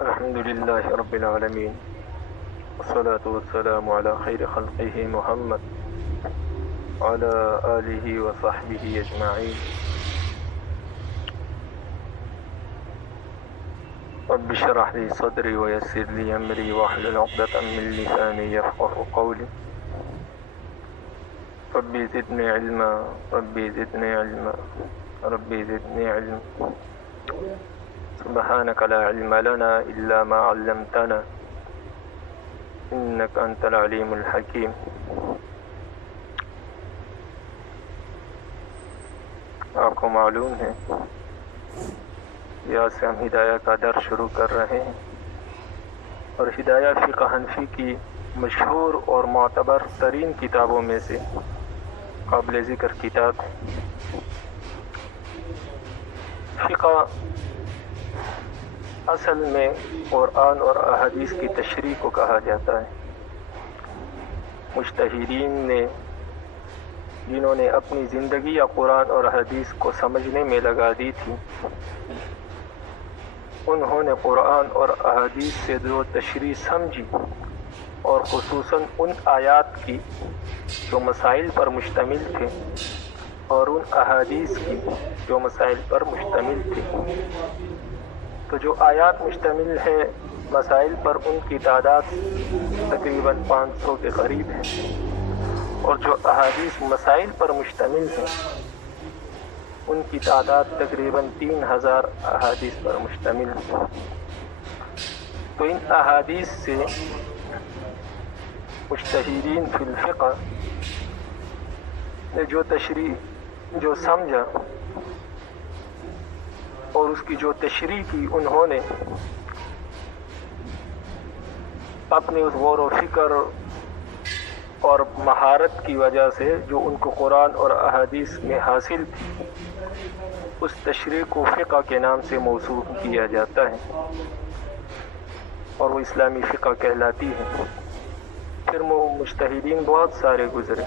الحمد لله رب العالمين والصلاة والسلام على خير خلقه محمد وعلى آله وصحبه أجمعين. رب اشرح لي صدري ويسر لي أمري واحلل عقدة من لساني يفقه قولي. ربي زدني علما ربي زدني علما ربي زدني علما. سبحانك لا علم لنا إلا ما علمتنا إنك أنت العليم الحكيم. آپ کو معلوم ہے یہاں سے ہم ہدایہ کا درس شروع کر رہے ہیں، اور ہدایہ فقہ حنفی کی مشہور اور معتبر ترین کتابوں میں سے قابل ذکر کتاب ہے. فقہ اصل میں قرآن اور احادیث کی تشریح کو کہا جاتا ہے. مجتہدین نے جنہوں نے اپنی زندگی یا قرآن اور حدیث کو سمجھنے میں لگا دی تھی، انہوں نے قرآن اور احادیث سے جو تشریح سمجھی، اور خصوصاً ان آیات کی جو مسائل پر مشتمل تھے اور ان احادیث کی جو مسائل پر مشتمل تھے. تو جو آیات مشتمل ہے مسائل پر، ان کی تعداد تقریباً 500 کے قریب ہے، اور جو احادیث مسائل پر مشتمل ہیں ان کی تعداد تقریباً 3000 احادیث پر مشتمل ہے. تو ان احادیث سے مجتہدین فی الفقہ نے جو تشریح جو سمجھا اور اس کی جو تشریح کی، انہوں نے اپنے اس غور و فکر اور مہارت کی وجہ سے جو ان کو قرآن اور احادیث میں حاصل تھی، اس تشریح کو فقہ کے نام سے موصوف کیا جاتا ہے، اور وہ اسلامی فقہ کہلاتی ہے. پھر وہ مجتہدین بہت سارے گزرے،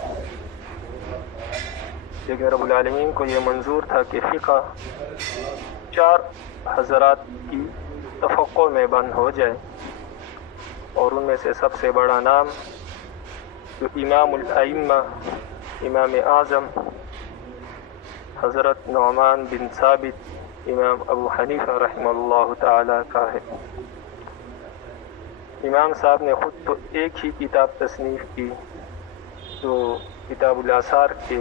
لیکن رب العالمین کو یہ منظور تھا کہ فقہ 4 حضرات کی تفقع میں بند ہو جائے، اور ان میں سے سب سے بڑا نام جو امام الائمہ، امام اعظم حضرت نعمان بن ثابت امام ابو حنیفہ رحمہ اللہ تعالی کا ہے. امام صاحب نے خود تو ایک ہی کتاب تصنیف کی جو کتاب الاثار کے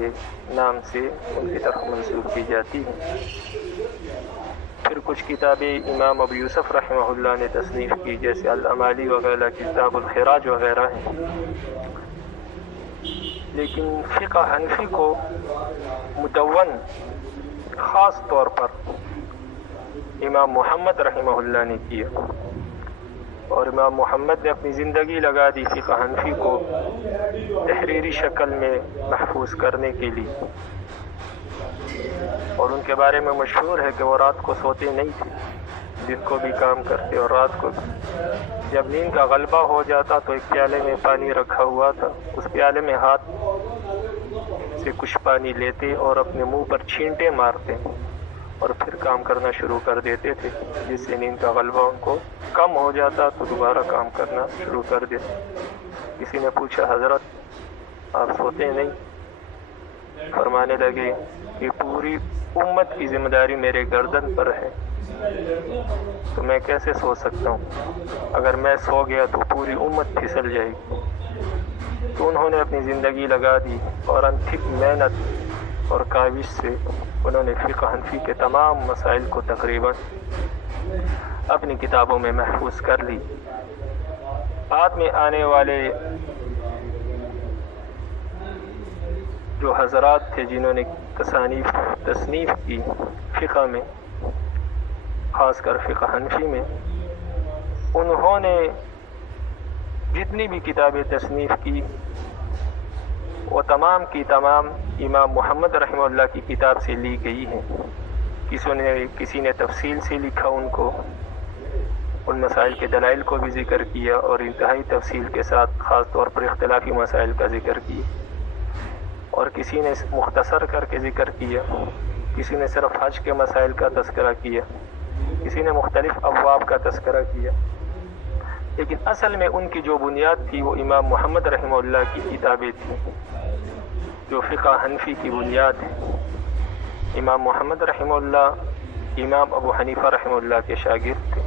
نام سے ان کی طرف منسوب کی جاتی ہے. پھر کچھ کتابیں امام ابو یوسف رحمہ اللہ نے تصنیف کی، جیسے الامالی وغیرہ، کتاب الخراج وغیرہ ہیں. لیکن فقہ حنفی کو مدون خاص طور پر امام محمد رحمہ اللہ نے کیا، اور امام محمد نے اپنی زندگی لگا دی فقہ حنفی کو تحریری شکل میں محفوظ کرنے کے لیے. اور ان کے بارے میں مشہور ہے کہ وہ رات کو سوتے نہیں تھے، دن کو بھی کام کرتے اور رات کو بھی. جب نیند کا غلبہ ہو جاتا تو ایک پیالے میں پانی رکھا ہوا تھا، اس پیالے میں ہاتھ سے کچھ پانی لیتے اور اپنے منہ پر چھینٹے مارتے اور پھر کام کرنا شروع کر دیتے تھے، جس سے نیند کا غلبہ ان کو کم ہو جاتا تو دوبارہ کام کرنا شروع کر دیتے. کسی نے پوچھا، حضرت آپ سوتے نہیں؟ فرمانے لگے کہ پوری امت کی ذمہ داری میرے گردن پر ہے، تو میں کیسے سو سکتا ہوں؟ اگر میں سو گیا تو پوری امت پھسل جائے گی. تو انہوں نے اپنی زندگی لگا دی، اور انتھک محنت اور کاوش سے انہوں نے فقہ حنفی کے تمام مسائل کو تقریباً اپنی کتابوں میں محفوظ کر لی. بعد میں آنے والے جو حضرات تھے جنہوں نے تصنیف کی فقہ میں، خاص کر فقہ حنفی میں، انہوں نے جتنی بھی کتابیں تصنیف کی وہ تمام کی تمام امام محمد رحمہ اللہ کی کتاب سے لی گئی ہیں. کسی نے تفصیل سے لکھا، ان کو ان مسائل کے دلائل کو بھی ذکر کیا، اور انتہائی تفصیل کے ساتھ خاص طور پر اختلافی مسائل کا ذکر کیا، اور کسی نے مختصر کر کے ذکر کیا، کسی نے صرف حج کے مسائل کا تذکرہ کیا. کسی نے مختلف ابواب کا تذکرہ کیا، لیکن اصل میں ان کی جو بنیاد تھی وہ امام محمد رحمہ اللہ کی کتابیں تھیں، جو فقہ حنفی کی بنیاد ہے۔ امام محمد رحمہ اللہ امام ابو حنیفہ رحمہ اللہ کے شاگرد تھے،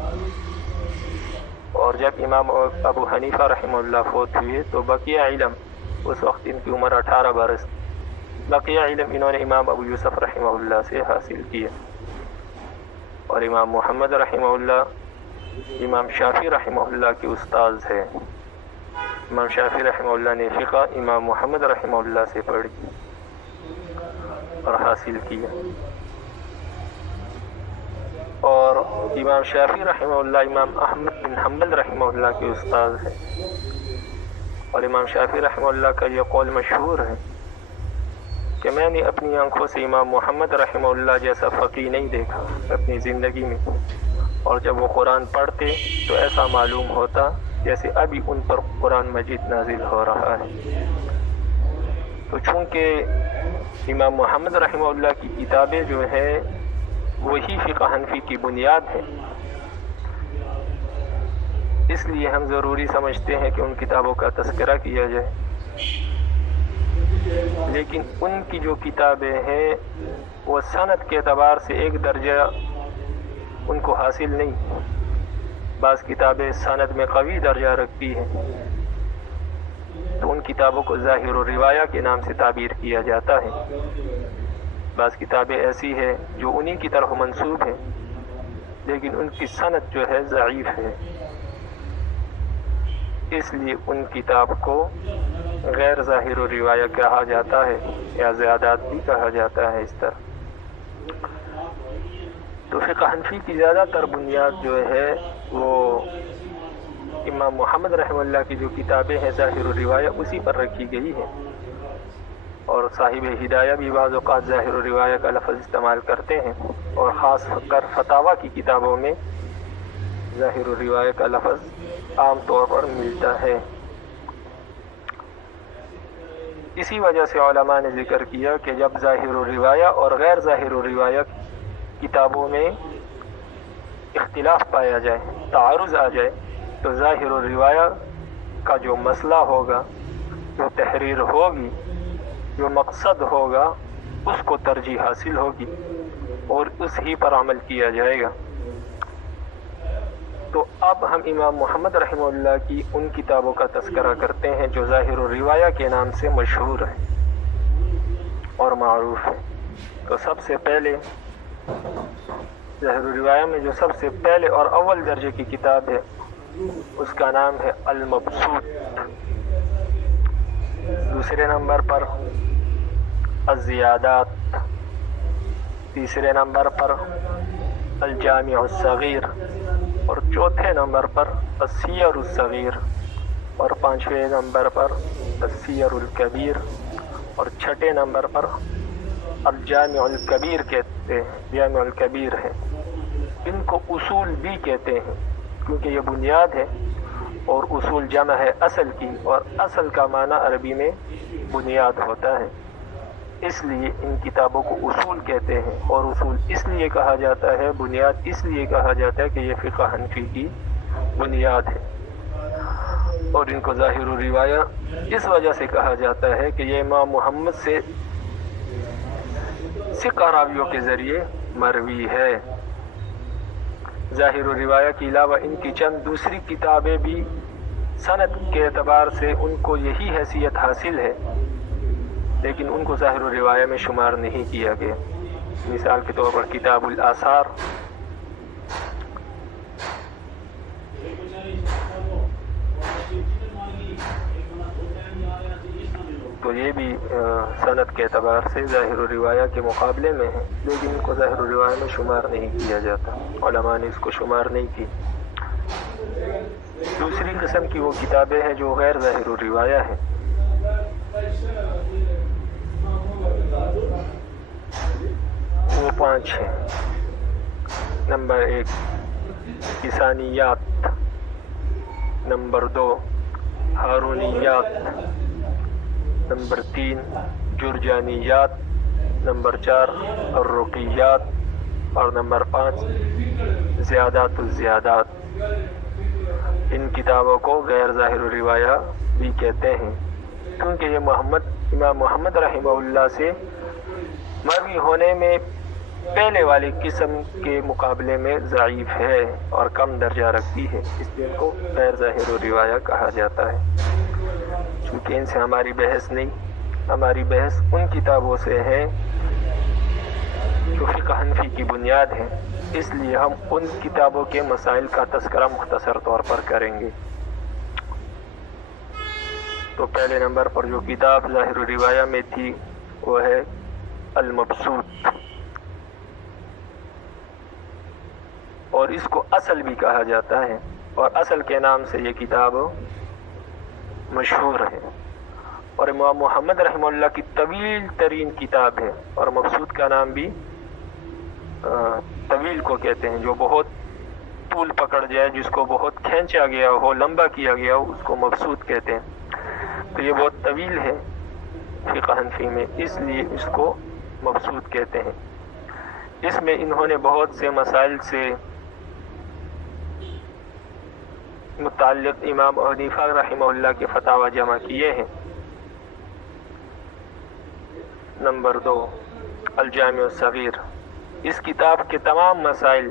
اور جب امام ابو حنیفہ رحمہ اللہ فوت ہوئے تو بقیہ علم، اس وقت ان کی عمر 18 برس، بقیہ علم انہوں نے امام ابو یوسف رحمہ اللہ سے حاصل کیا، اور امام محمد رحمہ اللہ امام شافعی رحمہ اللہ کے استاذ ہے۔ امام شافعی رحمہ اللہ نے فقہ امام محمد رحمہ اللہ سے پڑھی اور حاصل کیا، اور امام شافعی رحمہ اللہ امام احمد بن حنبل رحمہ اللہ کے استاذ ہیں، اور امام شافعی رحمہ اللہ کا یہ قول مشہور ہے کہ میں نے اپنی آنکھوں سے امام محمد رحمہ اللہ جیسا فقیہ نہیں دیکھا اپنی زندگی میں، اور جب وہ قرآن پڑھتے تو ایسا معلوم ہوتا جیسے ابھی ان پر قرآن مجید نازل ہو رہا ہے۔ تو چونکہ امام محمد رحمہ اللہ کی کتابیں جو ہیں وہی فقہ حنفی کی بنیاد ہے، اس لیے ہم ضروری سمجھتے ہیں کہ ان کتابوں کا تذکرہ کیا جائے، لیکن ان کی جو کتابیں ہیں وہ سند کے اعتبار سے ایک درجہ ان کو حاصل نہیں۔ بعض کتابیں سند میں قوی درجہ رکھتی ہیں تو ان کتابوں کو ظاہر و روایہ کے نام سے تعبیر کیا جاتا ہے، بعض کتابیں ایسی ہیں جو انہی کی طرف منسوب ہیں لیکن ان کی سند جو ہے ضعیف ہے، اس لیے ان کتاب کو غیر ظاہر و روایہ کہا جاتا ہے یا زیادات بھی کہا جاتا ہے۔ اس طرح تو فقہ حنفی کی زیادہ تر بنیاد جو ہے وہ امام محمد رحمہ اللہ کی جو کتابیں ہیں ظاہر و روایہ اسی پر رکھی گئی ہے، اور صاحب ہدایہ بھی بعض اوقات ظاہر و روایہ کا لفظ استعمال کرتے ہیں، اور خاص کر فتاویٰ کی کتابوں میں ظاہر و روایہ کا لفظ عام طور پر ملتا ہے۔ اسی وجہ سے علماء نے ذکر کیا کہ جب ظاہر و روایہ اور غیر ظاہر و روایہ کتابوں میں اختلاف پایا جائے، تعارض آ جائے، تو ظاہر و روایہ کا جو مسئلہ ہوگا، جو تحریر ہوگی، جو مقصد ہوگا، اس کو ترجیح حاصل ہوگی اور اس ہی پر عمل کیا جائے گا۔ تو اب ہم امام محمد رحمہ اللہ کی ان کتابوں کا تذکرہ کرتے ہیں جو ظاہر و روایہ کے نام سے مشہور ہیں اور معروف ہیں۔ تو سب سے پہلے ظاہر و روایہ میں جو سب سے پہلے اور اول درجے کی کتاب ہے اس کا نام ہے المبسوط، دوسرے نمبر پر الزیادات، تیسرے نمبر پر الجامع الصغیر، اور چوتھے نمبر پر السیر الصغیر، اور پانچویں نمبر پر السیر الکبیر، اور چھٹے نمبر پر الجامع الکبیر کہتے ہیں، جامع الکبیر ہے۔ ان کو اصول بھی کہتے ہیں کیونکہ یہ بنیاد ہے، اور اصول جمع ہے اصل کی، اور اصل کا معنی عربی میں بنیاد ہوتا ہے، اس لیے ان کتابوں کو اصول کہتے ہیں۔ اور اصول اس لیے کہا جاتا ہے، بنیاد اس لیے کہا جاتا ہے کہ یہ فقہ حنفی کی بنیاد ہے، اور ان کو ظاہر و روایہ اس وجہ سے کہا جاتا ہے کہ یہ امام محمد سے ثقہ راویوں کے ذریعے مروی ہے۔ ظاہر و روایہ کے علاوہ ان کی چند دوسری کتابیں بھی سند کے اعتبار سے ان کو یہی حیثیت حاصل ہے، لیکن ان کو ظاہر و روایہ میں شمار نہیں کیا گیا۔ مثال کے طور پر کتاب الآثار، تو یہ بھی سند کے اعتبار سے ظاہر و روایہ کے مقابلے میں ہے، لیکن ان کو ظاہر و روایہ میں شمار نہیں کیا جاتا، علماء نے اس کو شمار نہیں کی۔ دوسری قسم کی وہ کتابیں ہیں جو غیر ظاہر و روایہ ہیں، وہ 5 ہیں۔ نمبر 1 کسانیات، نمبر 2 ہارونیات، نمبر 3 جرجانیات، نمبر 4 الرقیات، اور نمبر 5 زیادات الزیادات، ان کتابوں کو غیر ظاہر الروایہ بھی کہتے ہیں، کیونکہ یہ امام محمد رحمہ اللہ سے مروی ہونے میں پہلے والی قسم کے مقابلے میں ضعیف ہے اور کم درجہ رکھتی ہے، اس لیے ان کو غیر ظاہر الروایہ کہا جاتا ہے۔ چونکہ ان سے ہماری بحث نہیں، ہماری بحث ان کتابوں سے ہے جو فقہ حنفی کی بنیاد ہے، اس لیے ہم ان کتابوں کے مسائل کا تذکرہ مختصر طور پر کریں گے۔ تو پہلے نمبر پر جو کتاب ظاہر الروایہ میں تھی وہ ہے المبسوط، اور اس کو اصل بھی کہا جاتا ہے، اور اصل کے نام سے یہ کتاب مشہور ہے، اور امام محمد رحمہ اللہ کی طویل ترین کتاب ہے، اور مبسوط کا نام بھی طویل کو کہتے ہیں، جو بہت طول پکڑ جائے، جس کو بہت کھینچا گیا ہو، لمبا کیا گیا ہو، اس کو مبسوط کہتے ہیں۔ تو یہ بہت طویل ہے فقہ حنفی میں، اس لیے اس کو مبسوط کہتے ہیں۔ اس میں انہوں نے بہت سے مسائل سے متعلق امام ابو حنیفہ رحمہ اللہ کے فتاوی جمع کیے ہیں۔ نمبر 2 الجامع الصغیر، اس کتاب کے تمام مسائل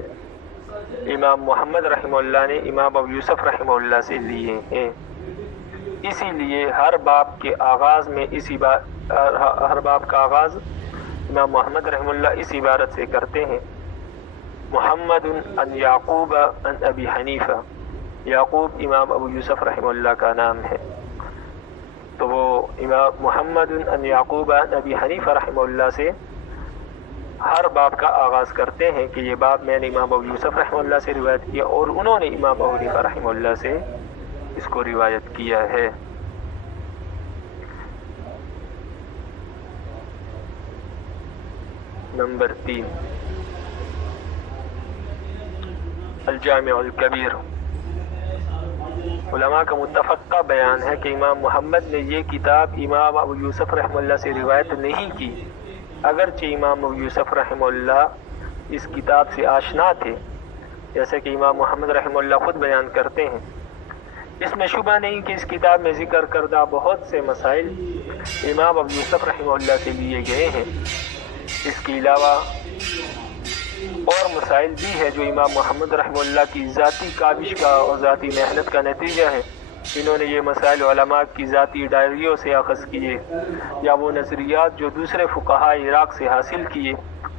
امام محمد رحمہ اللہ نے امام ابو یوسف رحمہ اللہ سے لیے ہیں، اسی لیے ہر باب کے آغاز میں ہر باب کا آغاز امام محمد رحمہ اللہ اس عبارت سے کرتے ہیں، محمد ان یعقوب ان ابی حنیفہ، یعقوب امام ابو یوسف رحمہ اللہ کا نام ہے، تو وہ امام محمد ان یعقوب ان ابی حنیفہ رحمہ اللہ سے ہر باب کا آغاز کرتے ہیں کہ یہ باب میں نے امام ابو یوسف رحمہ اللہ سے روایت کیا، اور انہوں نے امام ابو حنیفہ رحمہ اللہ سے اس کو روایت کیا ہے۔ نمبر 3 الجامع الکبیر، علماء کا متفقہ بیان ہے کہ امام محمد نے یہ کتاب امام ابو یوسف رحمہ اللہ سے روایت نہیں کی، اگرچہ امام ابو یوسف رحمہ اللہ اس کتاب سے آشنا تھے، جیسے کہ امام محمد رحمہ اللہ خود بیان کرتے ہیں۔ اس میں شبہ نہیں کہ اس کتاب میں ذکر کردہ بہت سے مسائل امام ابو یوسف رحمہ اللہ سے لیے گئے ہیں، اس کے علاوہ اور مسائل بھی ہے جو امام محمد رحمہ اللہ کی ذاتی کاوش کا اور ذاتی محنت کا نتیجہ ہے۔ انہوں نے یہ مسائل علماء کی ذاتی ڈائریوں سے اخذ کیے، یا وہ نظریات جو دوسرے فقہاء عراق سے حاصل کیے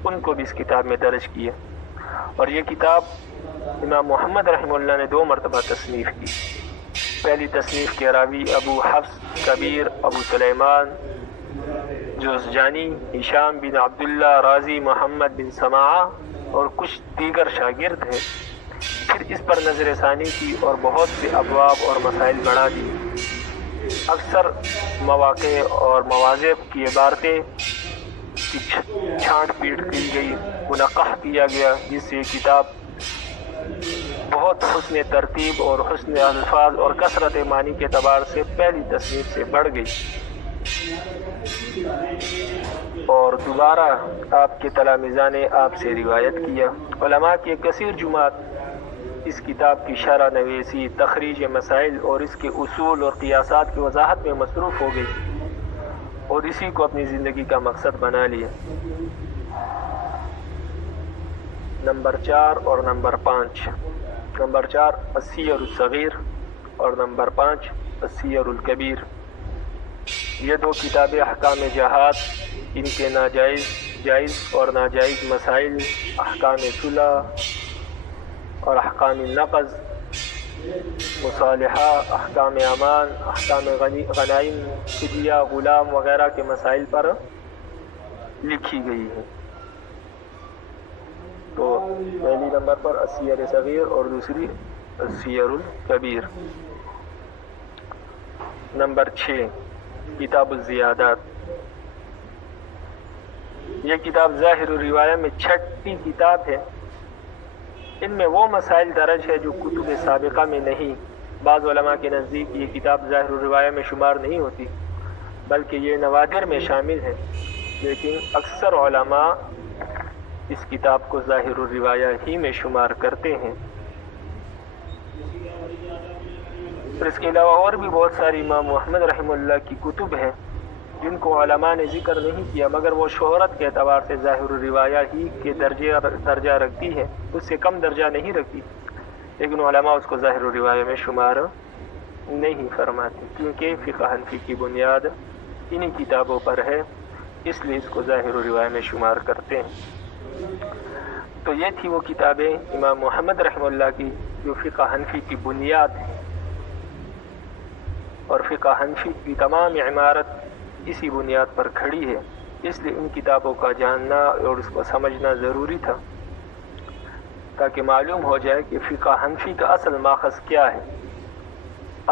ان کو بھی اس کتاب میں درج کیے، اور یہ کتاب امام محمد رحمہ اللہ نے 2 مرتبہ تصنیف کی۔ پہلی تصنیف کے راوی ابو حفص کبیر ابو سلیمان جوزجانی، ہشام بن عبداللہ رازی، محمد بن سماعہ اور کچھ دیگر شاگرد ہیں۔ پھر اس پر نظر ثانی کی اور بہت سے ابواب اور مسائل بڑھا دی، اکثر مواقع اور مواضع کی عبارتیں کی چھانٹ پیٹ کی گئی، منقح کیا گیا، جس سے کتاب بہت حسن ترتیب اور حسن الفاظ اور کثرت معنی کے اعتبار سے پہلی تصنیف سے بڑھ گئی، اور دوبارہ آپ کے تلامذہ نے آپ سے روایت کیا۔ علماء کی ایک کثیر جماعت اس کتاب کی شرح نویسی، تخریج مسائل اور اس کے اصول اور قیاسات کی وضاحت میں مصروف ہو گئی، اور اسی کو اپنی زندگی کا مقصد بنا لیا۔ نمبر 4 اور نمبر 5، نمبر 4 السیر الصغیر اور نمبر 5 السیر الکبیر، یہ 2 کتابیں احکام جہاد، ان کے جائز اور ناجائز مسائل، احکام صلح اور احکام نقض، مصالحہ، احکام امان، احکام غنائم، فدیہ، غلام وغیرہ کے مسائل پر لکھی گئی ہے۔ تو پہلی نمبر پر السیر صغیر اور دوسری السیر الکبیر۔ نمبر 6 کتاب الزیادات، یہ کتاب ظاہر الروایہ میں 6ٹی کتاب ہے۔ ان میں وہ مسائل درج ہے جو کتب سابقہ میں نہیں۔ بعض علماء کے نزدیک یہ کتاب ظاہر الروایہ میں شمار نہیں ہوتی، بلکہ یہ نوادر میں شامل ہے، لیکن اکثر علماء اس کتاب کو ظاہر الروایہ ہی میں شمار کرتے ہیں۔ اور اس کے علاوہ اور بھی بہت ساری امام محمد رحمہ اللہ کی کتب ہیں جن کو علماء نے ذکر نہیں کیا، مگر وہ شہرت کے اعتبار سے ظاہر الروایہ ہی کے درجہ رکھتی ہے، اس سے کم درجہ نہیں رکھتی، لیکن علماء اس کو ظاہر الروایہ میں شمار نہیں فرماتے، کیونکہ فقہ حنفی کی بنیاد انہی کتابوں پر ہے، اس لیے اس کو ظاہر الروایہ میں شمار کرتے ہیں۔ تو یہ تھی وہ کتابیں امام محمد رحمہ اللہ کی جو فقہ حنفی کی بنیاد ہے، اور فقہ حنفی کی تمام عمارت اسی بنیاد پر کھڑی ہے، اس لیے ان کتابوں کا جاننا اور اس کو سمجھنا ضروری تھا تاکہ معلوم ہو جائے کہ فقہ حنفی کا اصل ماخذ کیا ہے۔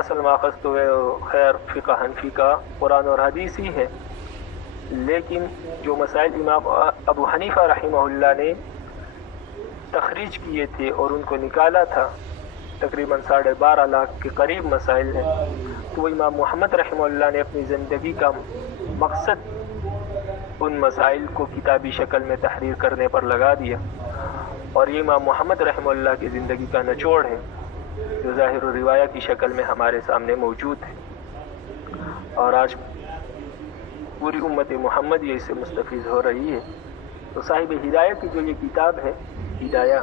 اصل ماخذ تو خیر فقہ حنفی کا قرآن اور حدیث ہی ہے، لیکن جو مسائل امام ابو حنیفہ رحمہ اللہ نے تخریج کیے تھے اور ان کو نکالا تھا، تقریباً 12.5 لاکھ کے قریب مسائل ہیں، تو وہ امام محمد رحمہ اللہ نے اپنی زندگی کا مقصد ان مسائل کو کتابی شکل میں تحریر کرنے پر لگا دیا، اور یہ امام محمد رحمہ اللہ کی زندگی کا نچوڑ ہے جو ظاہر الروایہ کی شکل میں ہمارے سامنے موجود ہے، اور آج پوری امت محمد یہ اس سے مستفیض ہو رہی ہے۔ تو صاحب ہدایہ کی جو یہ کتاب ہے ہدایہ،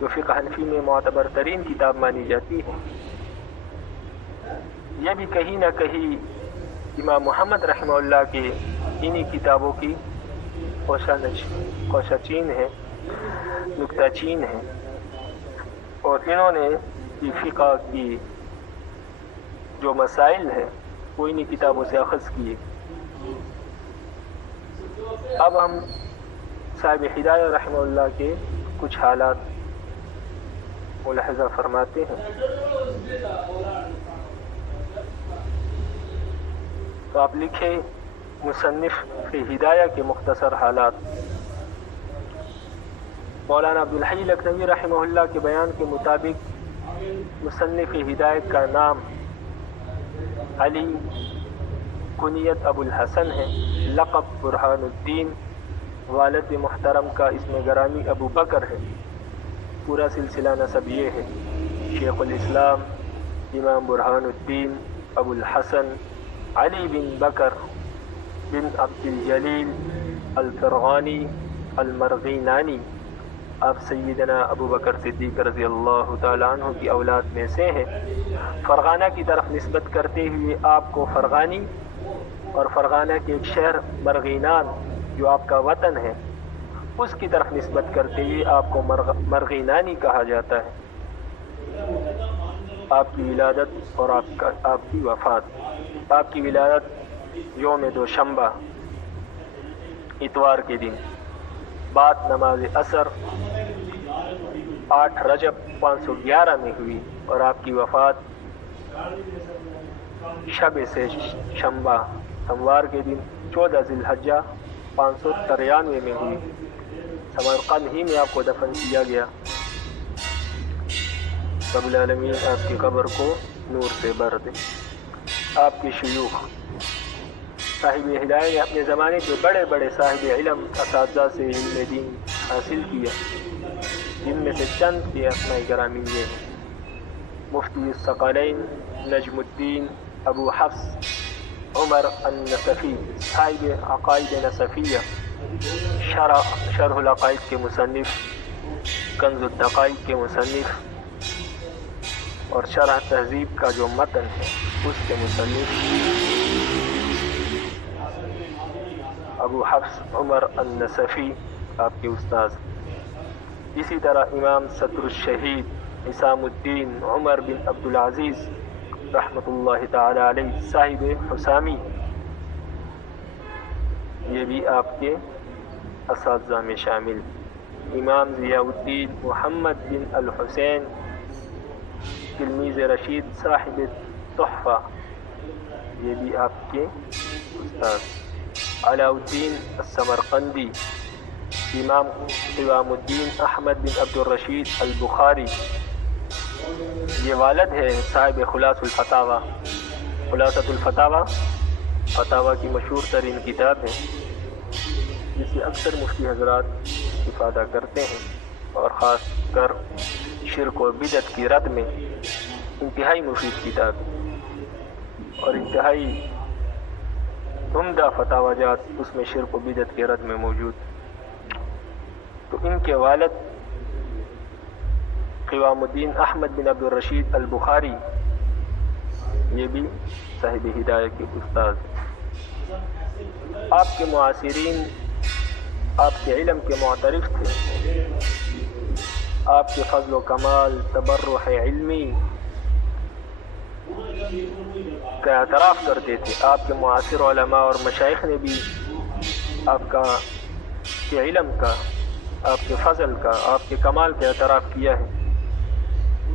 جو فقہ حنفی میں معتبر ترین کتاب مانی جاتی ہے، یہ بھی کہیں نہ کہیں امام محمد رحمہ اللہ کے انہی کتابوں کی کوشہ چین ہے، نکتہ چین ہے، اور انہوں نے فقہ کی جو مسائل ہے وہ انہی کتابوں سے اخذ کیے۔ اب ہم صاحب ہدایہ رحمہ اللہ کے کچھ حالات ملاحظہ فرماتے ہیں۔ تو آپ لکھیں مصنف فی ہدایہ کے مختصر حالات۔ مولانا عبدالحی لکھنوی رحمہ اللہ کے بیان کے مطابق مصنف ہدایہ کا نام علی، کنیت ابو الحسن ہے، لقب برہان الدین، والد محترم کا اسم گرامی ابو بکر ہے، پورا سلسلہ نسب یہ ہے: شیخ الاسلام امام برہان الدین ابو الحسن علی بن بکر بن عبد الجلیل الفرغانی المرغینانی۔ آپ سیدنا ابو بکر صدیق رضی اللہ تعالیٰ عنہ کی اولاد میں سے ہیں۔ فرغانہ کی طرف نسبت کرتے ہوئے آپ کو فرغانی، اور فرغانہ کے ایک شہر مرغینان جو آپ کا وطن ہے اس کی طرف نسبت کرتے ہوئے آپ کو مرغینانی کہا جاتا ہے۔ آپ کی ولادت اور آپ کی وفات۔ آپ کی ولادت یوم دوشنبہ اتوار کے دن بعد نماز عصر 8 رجب 511 میں ہوئی، اور آپ کی وفات شب سے شنبہ سموار کے دن 14 ذی الحجہ 593 میں ہوئی۔ سمرقند ہی میں آپ کو دفن کیا گیا۔ رب العالمین آپ کی قبر کو نور سے بھر دے۔ آپ کے شیوخ صاحب ہدایہ نے اپنے زمانے کے بڑے بڑے صاحب علم اساتذہ سے علم دین حاصل کیا، جن میں سے چند کے اسماء گرامی یہ ہیں: مفتی الثقلین نجم الدین ابو حفص عمر النصفی، صاحب عقائد نصفیہ، شرح العقائد کے مصنف، کنز الدقائق کے مصنف، اور شرح تہذیب کا جو متن ہے اس کے مصنف ابو حفص عمر النصفی آپ کے استاذ۔ اسی طرح امام صدر الشہید حسام الدین عمر بن عبدالعزیز رحمۃ اللہ تعالی علیہ، صاحب حسامی، یہ بھی آپ کے اساتذہ میں شامل۔ امام ضیاء الدین محمد بن الحسین تلمیذ رشید صاحب تحفہ، یہ بھی آپ کے استاد۔ علاء الدین السمرقندی، امام قوام الدین احمد بن عبد الرشید البخاری، یہ والد ہے صاحب خلاص الفتاوی۔ خلاصۃ الفتاوی فتاوی کی مشہور ترین کتاب ہے، جسے اکثر مفتی حضرات استفادہ کرتے ہیں، اور خاص کر شرک و بدعت کی رد میں انتہائی مفید کتاب اور انتہائی عمدہ فتاوی جات اس میں شرک و بدعت کے رد میں موجود۔ تو ان کے والد قوام الدین احمد بن عبد الرشید البخاری یہ بھی صاحب ہدایہ کے استاد۔ آپ کے معاصرین آپ کے علم کے معترف تھے، آپ کے فضل و کمال تبرح علمی کا اعتراف کرتے تھے۔ آپ کے معاصر علماء اور مشائخ نے بھی آپ کے علم کا، آپ کے فضل کا، آپ کے کمال کا اعتراف کیا ہے۔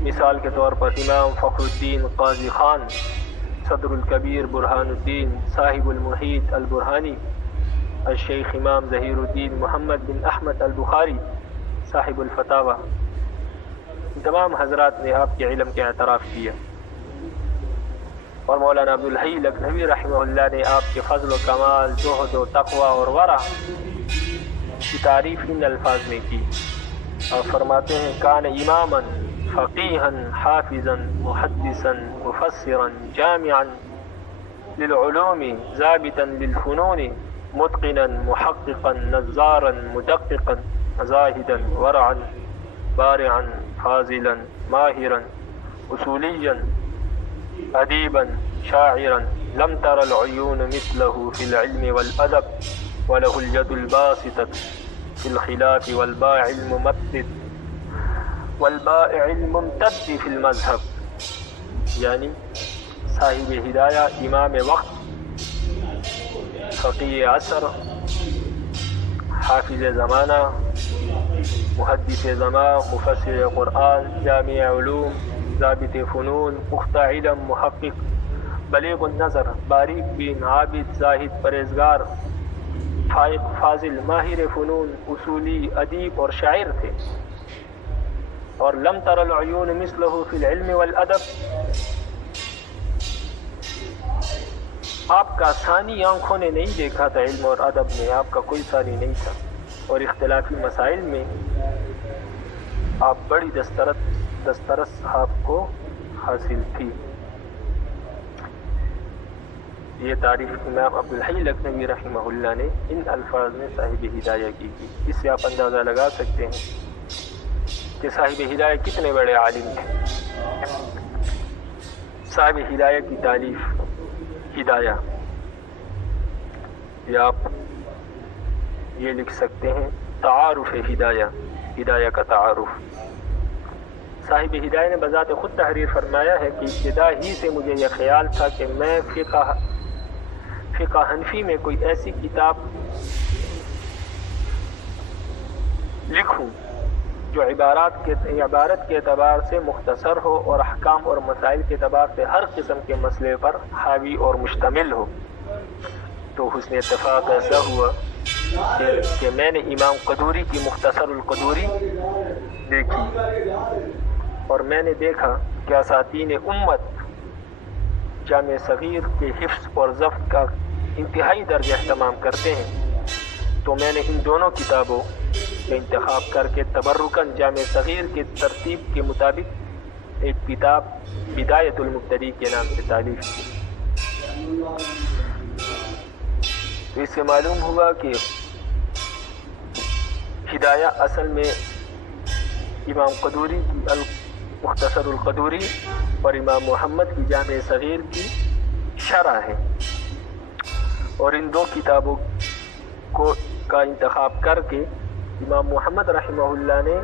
مثال کے طور پر امام فخر الدین قاضی خان، صدر الکبیر برہان الدین صاحب المحیط البرہانی، الشیخ امام ظہیر الدین محمد بن احمد البخاری صاحب الفتاوی، تمام حضرات نے آپ کے علم کا اعتراف کیا، اور مولانا عبدالحی لکھنوی رحمہ اللہ نے آپ کے فضل و کمال، زہد و تقوی اور ورع کی تعریف ان الفاظ میں کی، اور فرماتے ہیں کان اماما فقیہا حافظا محدثا مفسرا جامعا للعلوم ضابطا للفنون متقنا محققا نظارا مدققا زاہدا ورعا بارعا فاضلا ماہرا اصولیا ادیبا شاعرا لم تر العیون مثله في العلم والادب وله اليد الباسطة في الخلاف والبائع الممتد في المذهب، یعنی صاحب ہدایہ امام وقت، فقیہ عصر، حافظ زمانہ، محدث زمان، مفسر قرآن، جامع علوم، ضابط فنون، پختہ علم، محقق، بلیغ النظر، باریک بین، عابد، زاہد، پرہیزگار، فائق، فاضل، ماہر فنون، اصولی، ادیب اور شاعر تھے۔ اور لم تر العیون مثلہ فی العلم والادب، آپ کا ثانی آنکھوں نے نہیں دیکھا تھا علم اور ادب میں، آپ کا کوئی ثانی نہیں تھا، اور اختلافی مسائل میں آپ بڑی دسترس آپ کو حاصل تھی۔ یہ تعریف امام عبدالحی لکھنوی رحمہ اللہ نے ان الفاظ میں صاحب ہدایہ کی۔ اس سے آپ اندازہ لگا سکتے ہیں کہ صاحب ہدایہ کتنے بڑے عالم تھے۔ صاحب ہدایہ کی تعریف ہدایہ، یا آپ یہ لکھ سکتے ہیں تعارف ہدایہ، ہدایہ کا تعارف۔ صاحب ہدایہ نے بذات خود تحریر فرمایا ہے کہ ابتدا ہی سے مجھے یہ خیال تھا کہ میں فقہ حنفی میں کوئی ایسی کتاب لکھوں جو عبارت کے اعتبار سے مختصر ہو اور احکام اور مسائل کے اعتبار سے ہر قسم کے مسئلے پر حاوی اور مشتمل ہو۔ تو حسن اتفاق ایسا ہوا کہ میں نے امام قدوری کی مختصر القدوری دیکھی، اور میں نے دیکھا کہ اساتین امت جامع صغیر کے حفظ اور ضبط کا انتہائی درجہ اہتمام کرتے ہیں، تو میں نے ان دونوں کتابوں کا انتخاب کر کے تبرکاً جامع صغیر کے ترتیب کے مطابق ایک کتاب بدایت المبتدی کے نام سے تالیف کی۔ تو اس سے معلوم ہوا کہ ہدایہ اصل میں امام قدوری کی مختصر القدوری اور امام محمد کی جامع صغیر کی شرح ہے، اور ان دو کتابوں کا انتخاب کر کے امام محمد رحمہ اللہ نے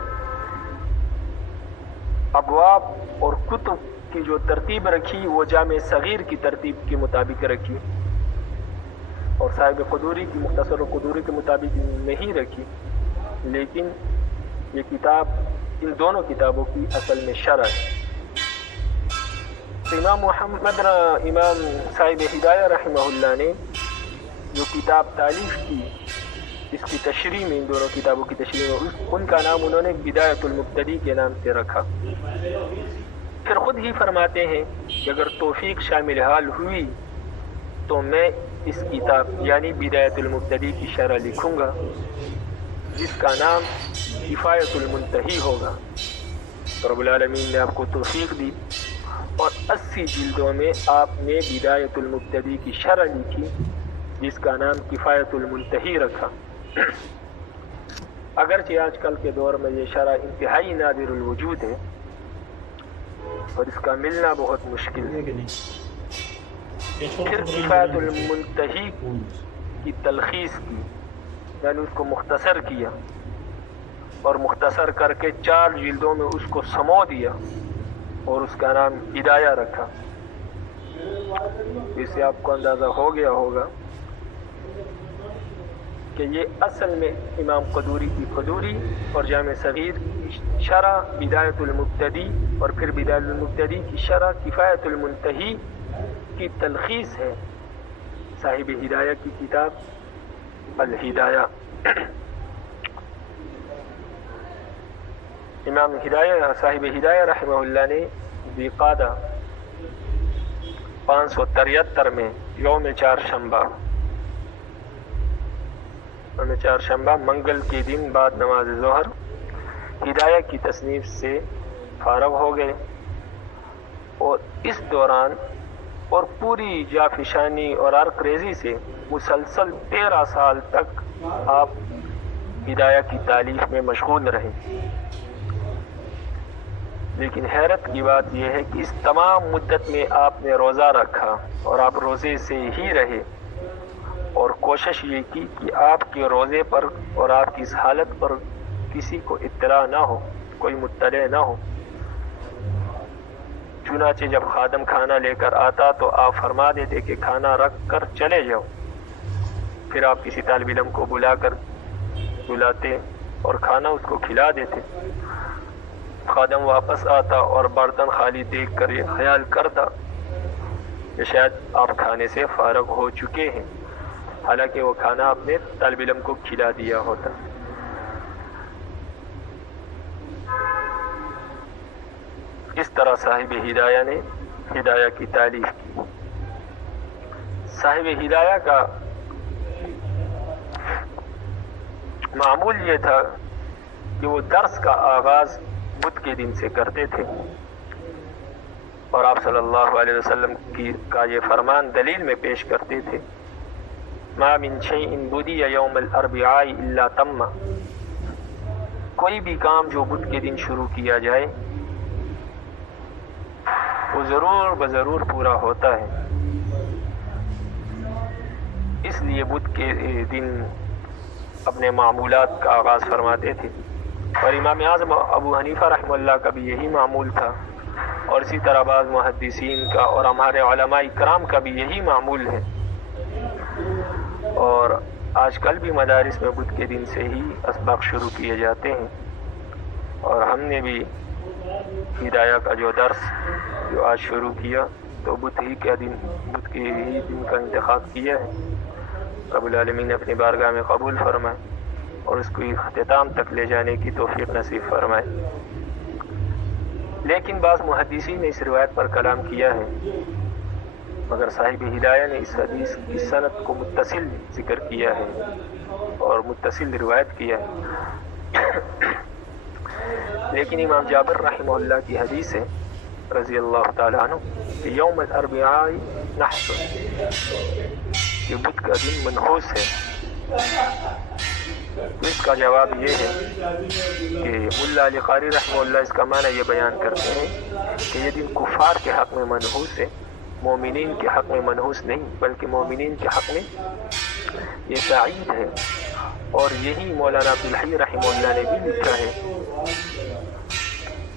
ابواب اور کتب کی جو ترتیب رکھی وہ جامع صغیر کی ترتیب کے مطابق رکھی، اور صاحب قدوری کی مختصر القدوری کے مطابق نہیں رکھی، لیکن یہ کتاب ان دونوں کتابوں کی اصل میں شرح ہے۔ تو امام صاحب ہدایہ رحمہ اللہ نے جو کتاب تالیف کی، اس کی تشریح میں، ان دونوں کتابوں کی تشریح میں ان کا نام انہوں نے بدایت المبتدی کے نام سے رکھا۔ پھر خود ہی فرماتے ہیں کہ اگر توفیق شامل حال ہوئی تو میں اس کتاب یعنی بدایت المبتدی کی شرح لکھوں گا، جس کا نام کفایت المنتہی ہوگا۔ رب العالمین نے آپ کو توفیق دی اور 80 جلدوں میں آپ نے بدایت المبتدی کی شرح لکھی جس کا نام کفایت المنتہی رکھا۔ اگرچہ آج کل کے دور میں یہ شرح انتہائی نادر الوجود ہے اور اس کا ملنا بہت مشکل ہے۔ پھر کفایت المنتہی کی تلخیص کی، یعنی اس کو مختصر کیا اور مختصر کر کے 4 جلدوں میں اس کو سمو دیا اور اس کا نام ہدایہ رکھا۔ اس سے آپ کو اندازہ ہو گیا ہوگا کہ یہ اصل میں امام قدوری کی قدوری اور جامع صغیر کی شرح بدایت المبتدی اور پھر بدایت المبتدی کی شرح کفایت المنتہی کی تلخیص ہے صاحب ہدایہ کی کتاب الہدایہ۔ امام ہدایہ صاحب ہدایہ رحمہ اللہ نے ذوالقعدہ 573 میں یوم چہارشنبہ منگل کے دن بعد نماز ظہر ہدایہ کی تصنیف سے فارغ ہو گئے، اور اس دوران اور پوری جافشانی اور عرقریزی سے مسلسل 13 سال تک آپ ہدایہ کی تالیف میں مشغول رہے۔ لیکن حیرت کی بات یہ ہے کہ اس تمام مدت میں آپ نے روزہ رکھا اور آپ روزے سے ہی رہے، اور کوشش یہ کی کہ آپ کے روزے پر اور آپ کی اس حالت پر کسی کو اطلاع نہ ہو، کوئی مطلع نہ ہو۔ چنانچہ جب خادم کھانا لے کر آتا تو آپ فرما دیتے کہ کھانا رکھ کر چلے جاؤ، پھر آپ کسی طالب علم کو بلاتے اور کھانا اس کو کھلا دیتے۔ خادم واپس آتا اور برتن خالی دیکھ کر یہ خیال کرتا کہ شاید آپ کھانے سے فارغ ہو چکے ہیں، حالانکہ وہ کھانا اپنے طالب علم کو کھلا دیا ہوتا۔ اس طرح صاحب ہدایہ نے ہدایہ کی تالیف کی۔ صاحب ہدایہ کا معمول یہ تھا کہ وہ درس کا آغاز بدھ کے دن سے کرتے تھے، اور آپ صلی اللہ علیہ وسلم کا یہ فرمان دلیل میں پیش کرتے تھے، ما من شیء بدی یوم الاربعاء الا تم، کوئی بھی کام جو بدھ کے دن شروع کیا جائے وہ ضرور بضرور پورا ہوتا ہے۔ اس لیے بدھ کے دن اپنے معمولات کا آغاز فرماتے تھے، اور امام اعظم ابو حنیفہ رحمہ اللہ کا بھی یہی معمول تھا، اور اسی طرح بعض محدثین کا اور ہمارے علماء کرام کا بھی یہی معمول ہے، اور آج کل بھی مدارس میں بدھ کے دن سے ہی اسباق شروع کیے جاتے ہیں، اور ہم نے بھی ہدایہ کا جو درس جو آج شروع کیا تو بدھ کے ہی دن کا انتخاب کیا ہے۔ رب العالمین نے اپنی بارگاہ میں قبول فرمائے اور اس کو اختتام تک لے جانے کی توفیق نصیب فرمائے۔ لیکن بعض محدثین نے اس روایت پر کلام کیا ہے، مگر صاحب ہدایہ نے اس حدیث کی سند کو متصل ذکر کیا ہے اور متصل روایت کیا ہے۔ لیکن امام جابر رحمہ اللہ کی حدیث ہے رضی اللہ تعالیٰ عنہ کہ یوم الاربعاء نحس، کہ بدھ کا دن منحوس ہے۔ تو اس کا جواب یہ ہے کہ ملا علی قاری رحمہ اللہ اس کا معنی یہ بیان کرتے ہیں کہ یہ دن کفار کے حق میں منحوس ہے، مومنین کے حق میں منحوس نہیں، بلکہ مومنین کے حق میں یہ سعید ہے، اور یہی مولانا عبدالحی رحمہ اللہ نے بھی لکھا ہے۔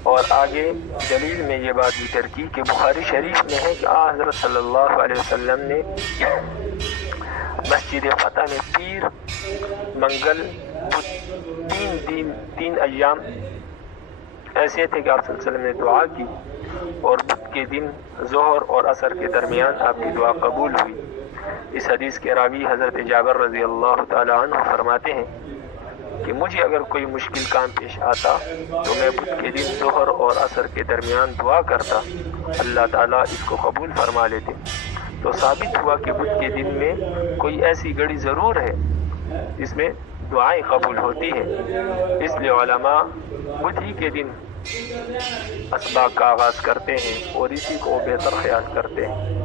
اور آگے دلیل میں یہ بات ذکر کی کہ بخاری شریف میں ہے کہ حضرت صلی اللہ علیہ وسلم نے مسجد فتح میں پیر، منگل، تین ایام ایسے تھے کہ آپ صلی اللہ علیہ وسلم نے دعا کی، اور بدھ کے دن ظہر اور عصر کے درمیان آپ کی دعا قبول ہوئی۔ اس حدیث کے راوی حضرت جابر رضی اللہ تعالی عنہ فرماتے ہیں کہ مجھے اگر کوئی مشکل کام پیش آتا تو میں بدھ کے دن ظہر اور عصر کے درمیان دعا کرتا، اللہ تعالیٰ اس کو قبول فرما لیتے۔ تو ثابت ہوا کہ بدھ کے دن میں کوئی ایسی گھڑی ضرور ہے جس میں دعائیں قبول ہوتی ہیں. اس لیے علماء بدھ ہی کے دن اسباق کا آغاز کرتے ہیں اور اسی کو بہتر خیال کرتے ہیں.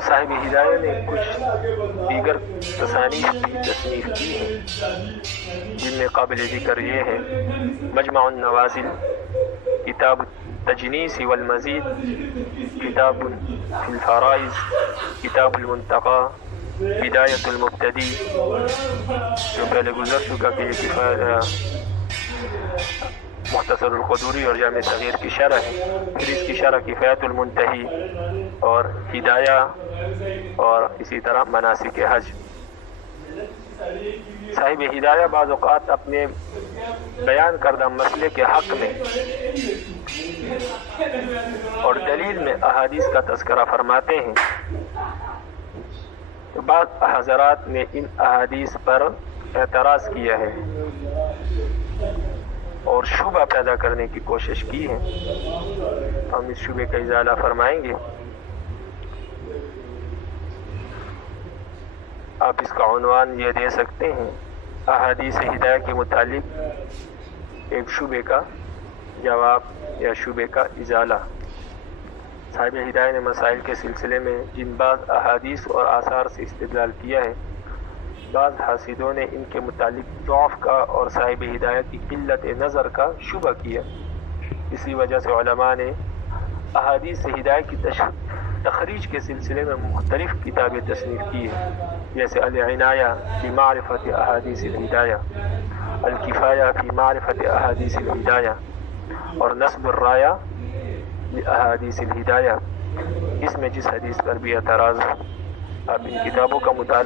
صاحب ہدایہ نے کچھ دیگر تصانیف بھی تصنیف کی ہیں جن میں قابل ذکر یہ ہے: مجمع النوازل، کتاب التجنیس والمزید، کتاب فی الفرائض، کتاب المنتقی، بدایت المبتدی جو پہلے گزر چکا کہ یہ کفایہ مختصر القدوری اور جامع صغیر کی شرح ہے، پھر اس کی شرح کفایت المنتہی اور ہدایہ اور اسی طرح مناسک حج. صاحب ہدایہ بعض اوقات اپنے بیان کردہ مسئلے کے حق میں اور دلیل میں احادیث کا تذکرہ فرماتے ہیں. تو بعض حضرات نے ان احادیث پر اعتراض کیا ہے اور شبہ پیدا کرنے کی کوشش کی ہے. ہم اس شبہ کا ازالہ فرمائیں گے. آپ اس کا عنوان یہ دے سکتے ہیں: احادیث ہدایہ کے متعلق ایک شبہ کا جواب یا شبہ کا ازالہ. صاحب ہدایہ نے مسائل کے سلسلے میں جن بعض احادیث اور آثار سے استدلال کیا ہے، بعض حاسدوں نے ان کے متعلق ضعف کا اور صاحب ہدایہ کی قلت نظر کا شبہ کیا. اسی وجہ سے علماء نے احادیث ہدایہ کی تخریج کے سلسلے میں مختلف کتابیں تصنیف کی ہیں، جیسے العنایہ فی معرفت احادیث الہدایہ، الکفایہ فی معرفت احادیث الہدایہ اور نصب الرایہ احادیث الہدایہ. اس میں جس حدیث پر بھی اعتراض ہو آپ ان کتابوں کا مطالعہ